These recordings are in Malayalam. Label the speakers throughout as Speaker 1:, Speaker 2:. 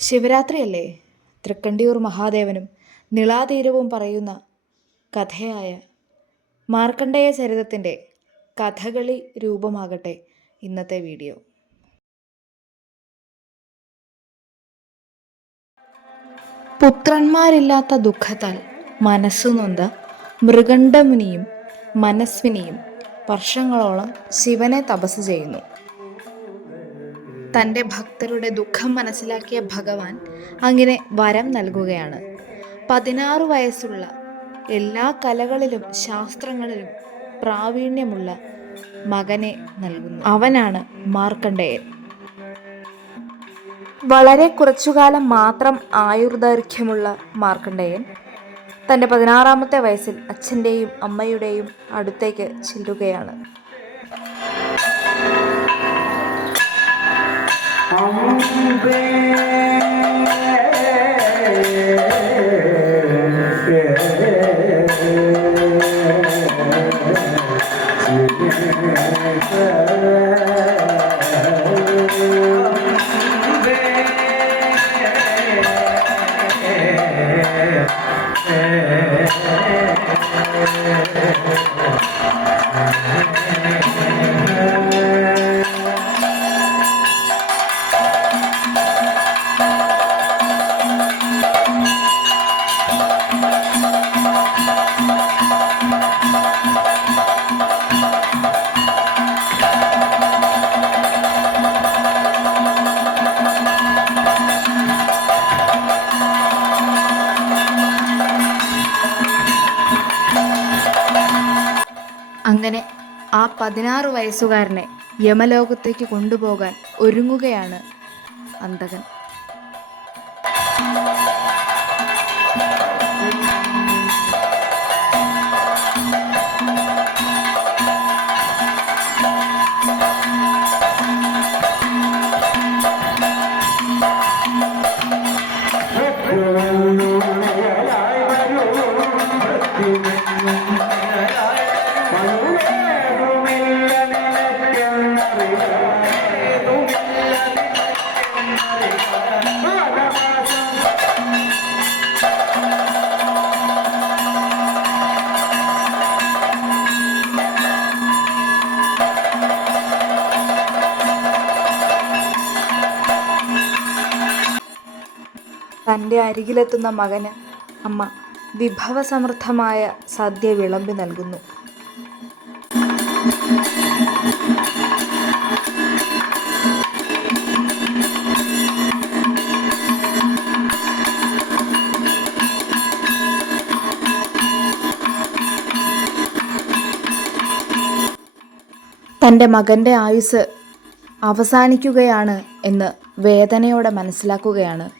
Speaker 1: ശിവരാത്രിയല്ലേ? തൃക്കണ്ടിയൂർ മഹാദേവനും നിളാതീരവും പറയുന്ന കഥയായ മാർക്കണ്ഡേയ ചരിതത്തിന്റെ കഥകളി രൂപമാകട്ടെ ഇന്നത്തെ വീഡിയോ. പുത്രന്മാരില്ലാത്ത ദുഃഖത്താൽ മനസ്സു നൊന്ത മൃഗണ്ഡമുനിയും മനസ്വിനിയും വർഷങ്ങളോളം ശിവനെ തപസ് ചെയ്യുന്നു. തന്റെ ഭക്തരുടെ ദുഃഖം മനസ്സിലാക്കിയ ഭഗവാൻ അങ്ങനെ വരം നൽകുകയാണ്. പതിനാറ് വയസ്സുള്ള എല്ലാ കലകളിലും ശാസ്ത്രങ്ങളിലും പ്രാവീണ്യമുള്ള മകനെ നൽകുന്നു. അവനാണ് മാർക്കണ്ഡേയൻ. വളരെ കുറച്ചുകാലം മാത്രം ആയുർദൈർഘ്യമുള്ള മാർക്കണ്ഡേയൻ തന്റെ പതിനാറാമത്തെ വയസ്സിൽ അച്ഛന്റെയും അമ്മയുടെയും അടുത്തേക്ക് ചെല്ലുകയാണ്. അമ്പേ Thank you. അങ്ങനെ ആ പതിനാറ് വയസ്സുകാരനെ യമലോകത്തേക്ക് കൊണ്ടുപോകാൻ ഒരുങ്ങുകയാണ് അന്തകൻ തന്റെ അരികിലെത്തുന്ന മകന് അമ്മ വിഭവസമൃദ്ധമായ സദ്യ വിളമ്പി നൽകുന്നു. തന്റെ മകന്റെ ആയുസ് അവസാനിക്കുകയാണ് എന്ന് വേദനയോടെ മനസ്സിലാക്കുകയാണ്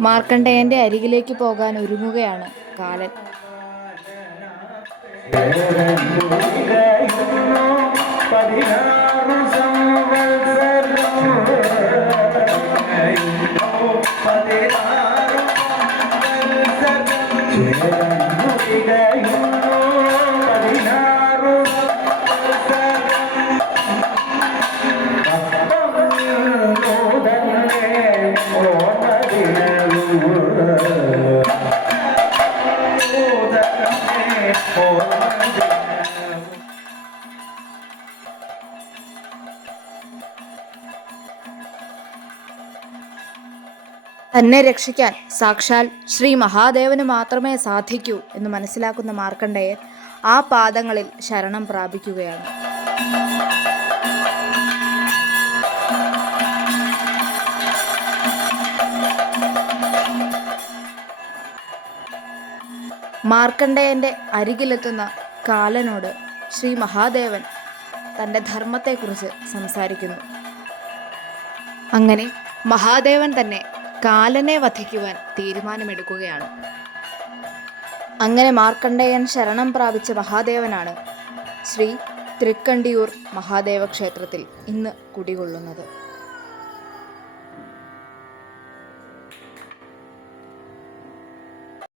Speaker 1: മാർക്കണ്ഡേയന്റെ അരികിലേക്ക് പോകാൻ ഒരുങ്ങുകയാണ് കാലൻ.
Speaker 2: പതിനാറ്
Speaker 1: തന്നെ രക്ഷിക്കാൻ സാക്ഷാൽ ശ്രീ മഹാദേവന് മാത്രമേ സാധിക്കൂ എന്ന് മനസ്സിലാക്കുന്ന മാർക്കണ്ഡേയൻ ആ പാദങ്ങളിൽ ശരണം പ്രാപിക്കുകയാണ്. മാർക്കണ്ഡേയന്റെ അരികിലെത്തുന്ന കാലനോട് ശ്രീ മഹാദേവൻ തന്റെ ധർമ്മത്തെക്കുറിച്ച് സംസാരിക്കുന്നു. അങ്ങനെ മഹാദേവൻ തന്നെ കാലനെ വധിക്കുവാൻ തീരുമാനമെടുക്കുകയാണ്. അങ്ങനെ മാർക്കണ്ഡേയൻ ശരണം പ്രാപിച്ച മഹാദേവനാണ് ശ്രീ തൃക്കണ്ടിയൂർ മഹാദേവ ക്ഷേത്രത്തിൽ ഇന്ന് കുടികൊള്ളുന്നത്.